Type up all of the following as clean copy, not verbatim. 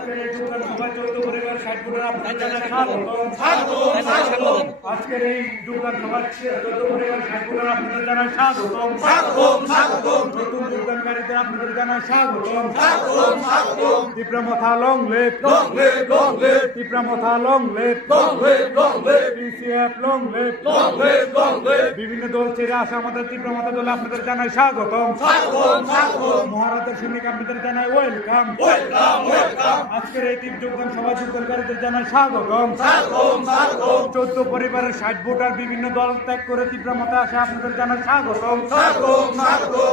আজকের এই যোগদান সভায় 14 পরিবার 60 ফুটের আপনাদের জানাই স্বাগত। আজকের এই যোগদান সভায় 14 পরিবার 60 ফুটের আপনাদের জানাই স্বাগত। নতুন যোগদানকারীদের আপনাদের জানাই স্বাগত। Tipra Motha long live, Tipra Motha long live, PCF long live. বিভিন্ন দল ছেড়ে আসা আমাদের তীব্রমথা দলে আপনাদের জানাই স্বাগত। মহারাজের সৈনিক আপনাদের জানাই ওয়েলকাম। আজকের এই তীব্র যোগদান সভা যোগদানকারীদের জানাই স্বাগতম। 14 পরিবারের 60 ভোটার বিভিন্ন দল ত্যাগ করে তীব্রমথা আসে আপনাদের জানাই স্বাগতম।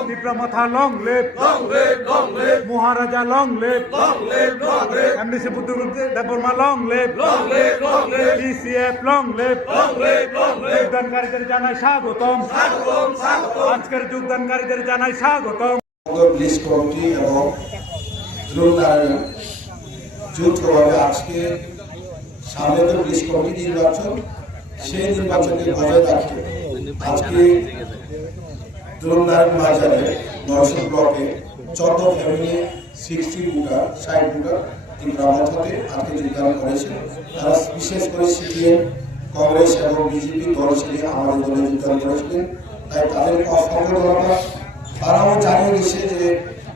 Tipra Motha long live, Maharaja long live, MDC Buddhagupta Debbarma long live, PCF long live. যোগদানকারীদের জানাই স্বাগতম। আজকের যোগদানকারীদের জানাই স্বাগতম। পুলিশ কমিটি এবং যৌথভাবে আজকে সামনে তো পুলিশ কমিটি নির্বাচন, সেই নির্বাচনকে বজায় রাখে আজকে দ্রোণনারায়ণ বাজারে 900 ব্লকে 14 ফ্যামিলি 60 ভোটার 60 ভোটার তীব্রমথাতে আজকে যোগদান করেছে। তারা বিশেষ করে সিপিএম, কংগ্রেস এবং বিজেপি দল ছেড়ে আমাদের দলে যোগদান করেছিলেন। তাই তাদেরকে অসংখ্য ধন্যবাদ। তারাও জানিয়ে গেছে যে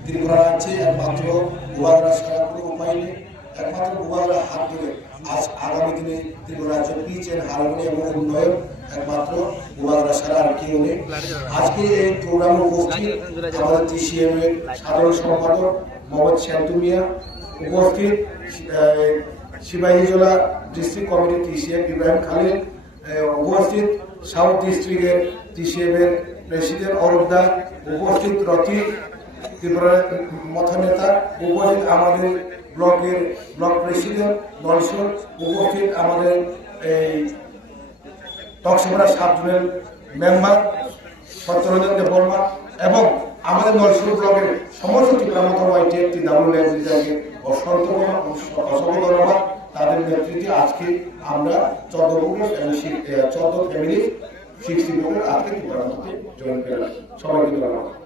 ত্রিপুরা রাজ্যে একমাত্র গোবাগড়া ছাড়া কোনো উপায় নেই। একমাত্র গোবাগড়ার হাত ধরে আজ আগামী দিনে ত্রিপুরা রাজ্যের পিচ এন্ড হারমোনি এবং উন্নয়ন একমাত্র গোবাগড়া ছাড়া আর কেউ নেই। আজকে এই প্রোগ্রামে উপস্থিত আমাদের টিসিএম এর সাধারণ সম্পাদক মোহাম্মদ শান্তু মিয়া, উপস্থিত Sipahijala district committee TCM Ibrahim Khalid, উপস্থিত সাউথ ডিস্ট্রিক্টের টিসিএম এর প্রেসিডেন্ট অরূপদা, উপস্থিত রতি ত্রিপুরা মথা নেতা, উপস্থিত আমাদের ব্লকের ব্লক প্রেসিডেন্ট নলসর, উপস্থিত আমাদের এই টকসেমরা sub zonal member Satyaranjan Debbarma এবং আমাদের নলসর ব্লকের সমস্ত ত্রিপুরামথা ওয়াইটিএফ TWLকে অসংখ্য ধন্যবাদ। তাদের নেতৃত্বে আজকে আমরা 14 ফ্যামিলি 60 আজকে ত্রিপুরামথাতে জয়েন করলাম। সবাইকে ধন্যবাদ।